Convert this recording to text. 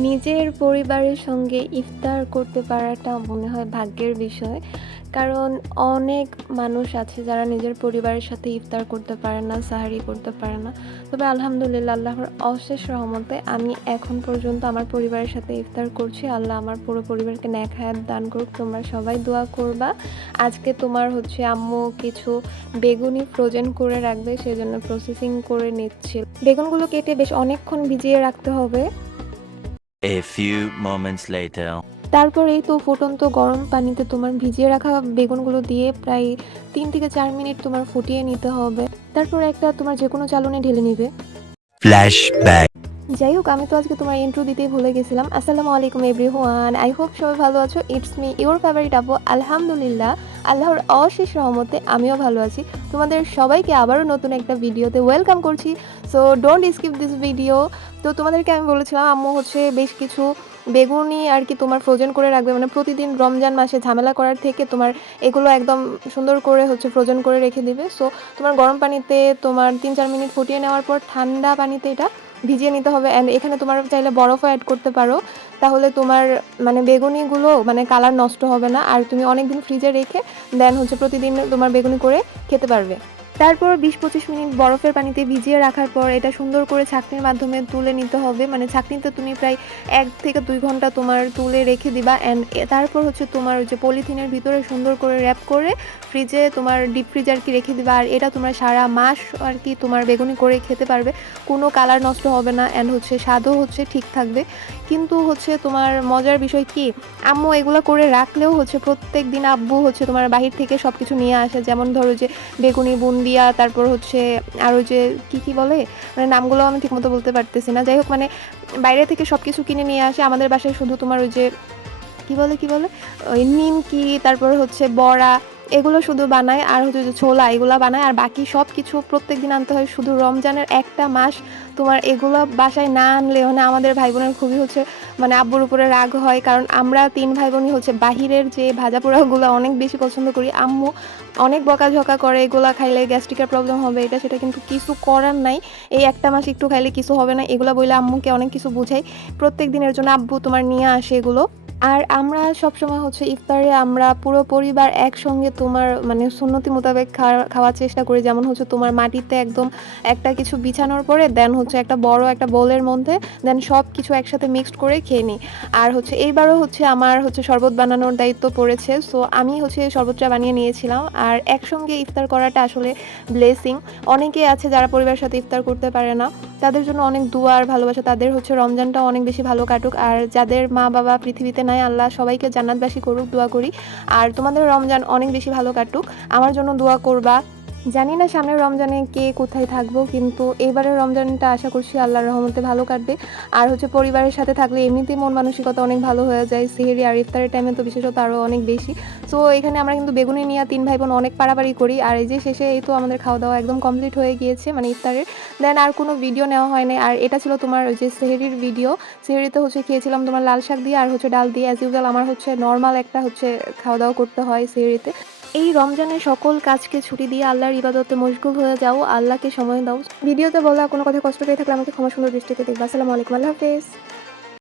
নিজের পরিবারের সঙ্গে ইফতার করতে পারাটা মনে হয় ভাগ্যের বিষয়। কারণ অনেক মানুষ আছে যারা নিজের পরিবারের সাথে ইফতার করতে পারে না, সাহারি করতে পারে না। তবে আলহামদুলিল্লাহ আল্লাহর অশেষ রহমতে আমি এখন পর্যন্ত আমার পরিবারের সাথে ইফতার করছি। আল্লাহ আমার পুরো পরিবারকে নেক হায়াত দান করুক। তোমরা সবাই দোয়া করবা। আজকে তোমার আম্মু কিছু বেগুনি ফ্রোজেন করে রাখবে, সেজন্য প্রসেসিং করে নিচ্ছিল। বেগুনগুলো কেটে বেশ অনেকক্ষণ ভিজিয়ে রাখতে হবে। A few moments later. তারপর এই তো ফুটন্ত গরম পানিতে তোমার ভিজিয়ে রাখা বেগুনগুলো দিয়ে প্রায় 3 থেকে 4 মিনিট তোমার ফুটিয়ে নিতে হবে। তারপর একটা তোমার যেকোনো চালনে ঢেলে নিবে। Flashback. যাই হোক, আমি তো আজকে তোমার ইন্ট্রো দিতেই ভুলে গেছিলাম। আসসালামু আলাইকুম এভরিওয়ান, আই হোপ সবাই ভালো আছো। ইটস মি ইওর ফেভারিট আপু। আলহামদুলিল্লাহ আল্লাহর অশেষ রহমতে আমিও ভালো আছি। তোমাদের সবাইকে আবারও নতুন একটা ভিডিওতে ওয়েলকাম করছি। So don't skip this video. তো তোমাদেরকে আমি বলেছিলাম আম্মু বেশ কিছু বেগুনি আর কি তোমার ফ্রোজেন করে রাখবে, মানে প্রতিদিন রমজান মাসে ঝামেলা করার থেকে তোমার এগুলো একদম সুন্দর করে ফ্রোজেন করে রেখে দিবে। সো তোমার গরম পানিতে তোমার 3-4 মিনিট ফুটিয়ে নেওয়ার পর ঠান্ডা পানিতে এটা ভিজিয়ে নিতে হবে। অ্যান্ড এখানে তোমার চাইলে বরফও অ্যাড করতে পারো, তাহলে তোমার মানে বেগুনিগুলো মানে কালার নষ্ট হবে না, আর তুমি অনেক দিন ফ্রিজে রেখে দেন প্রতিদিন তোমার বেগুনি করে খেতে পারবে। তারপর 20-25 মিনিট বরফের পানিতে ভিজিয়ে রাখার পর এটা সুন্দর করে ছাঁকনির মাধ্যমে তুলে নিতে হবে। মানে ছাঁকনিতে তুমি প্রায় 1 থেকে 2 ঘন্টা তোমার তুলে রেখে দিবা। অ্যান্ড তারপর তোমার পলিথিনের ভিতরে সুন্দর করে র্যাপ করে ফ্রিজে তোমার ডিপ ফ্রিজ আর কি রেখে দিবা। আর এটা তোমরা সারা মাস আর কি তোমার বেগুনি করে খেতে পারবে, কোনো কালার নষ্ট হবে না। অ্যান্ড স্বাদও ঠিক থাকবে। কিন্তু তোমার মজার বিষয় কি, আম্মু এগুলো করে রাখলেও প্রত্যেক দিন আব্বু তোমার বাহির থেকে সব কিছু নিয়ে আসে। যেমন ধরো যে বেগুনি বুন্দিয়া, তারপর আরও যে কী বলে, মানে নামগুলো আমি ঠিকমতো বলতে পারতেছি না। যাই হোক, মানে বাইরে থেকে সব কিছু কিনে নিয়ে আসে। আমাদের বাসায় শুধু তোমার কী বলে ওই নিমকি, তারপর বড়া, এগুলো শুধু বানায়। আর যে ছোলা, এগুলো বানায়। আর বাকি সব কিছু প্রত্যেক দিন আনতে হয়। শুধু রমজানের একটা মাস তোমার এগুলো বাসায় না আনলে মানে আমাদের ভাই বোনের খুবই মানে আব্বুর উপরে রাগ হয়। কারণ আমরা 3 ভাই বোনই বাহিরের যে ভাজা পোড়াগুলো অনেক বেশি পছন্দ করি। আম্মু অনেক বকাঝকা করে, এগুলা খাইলে গ্যাস্ট্রিকের প্রবলেম হবে, এটা সেটা, কিন্তু কিছু করার নাই। এই একটা মাস একটু খাইলে কিছু হবে না, এগুলো বলে আম্মুকে অনেক কিছু বুঝাই। প্রত্যেক দিনের জন্য আব্বু তোমার নিয়ে আসে এগুলো। আর আমরা সবসময় ইফতারে আমরা পুরো পরিবার একসঙ্গে তোমার মানে সুন্নতি মোতাবেক খাওয়ার চেষ্টা করি। যেমন তোমার মাটিতে একদম একটা কিছু বিছানোর পরে দেন একটা বড় একটা বোলের মধ্যে দেন সব কিছু একসাথে মিক্সড করে খেয়ে নিই। আর এইবারও আমার শরবত বানানোর দায়িত্ব পড়েছে। সো আমি শরবতটা বানিয়ে নিয়েছিলাম। আর একসঙ্গে ইফতার করাটা আসলে ব্লেসিং। অনেকে আছে যারা পরিবারের সাথে ইফতার করতে পারে না, তাদের জন্য অনেক দোয়া আর ভালোবাসা। তাদের রমজানটা অনেক বেশি ভালো কাটুক। আর যাদের মা বাবা পৃথিবীতে নাই, আল্লাহ সবাইকে জান্নাতবাসী করুক, দোয়া করি। আর তোমাদের রমজান অনেক বেশি ভালো কাটুক, আমার জন্য দোয়া করবা। জানি না সামনের রমজানে কে কোথায় থাকবো, কিন্তু এবারের রমজানটা আশা করছি আল্লাহর রহমতে ভালো কাটবে। আর পরিবারের সাথে থাকলে এমনিতেই মন মানসিকতা অনেক ভালো হয়ে যায়। সেহরি আর ইফতারের টাইমে তো বিশেষত আরও অনেক বেশি। সো এখানে আমরা কিন্তু বেগুনি নিয়ে 3 ভাই বোন অনেক পাড়াপাড়ি করি। আর এই যে শেষে এই তো আমাদের খাওয়া দাওয়া একদম কমপ্লিট হয়ে গিয়েছে, মানে ইফতারের। দেন আর কোনো ভিডিও নেওয়া হয় নাই। আর এটা ছিল তোমার সেহরির ভিডিও। সেহরিতে খেয়েছিলাম তোমার লাল শাক দিয়ে আর ডাল দিয়ে। অ্যাজ ইউজুয়াল আমার নর্মাল একটা খাওয়া দাওয়া করতে হয় সেহরিতে। এই রমজানের সকল কাজকে ছুটি দিয়ে আল্লাহর ইবাদতে মশগুল হয়ে যাও, আল্লাহকে সময় দাও। ভিডিওতে বলা কোনো কথা কষ্ট পেয়ে থাকলে আমাকে ক্ষমা সুন্দর দৃষ্টিতে দেখবা। আসসালামু আলাইকুম, আল্লাহ হাফেজ।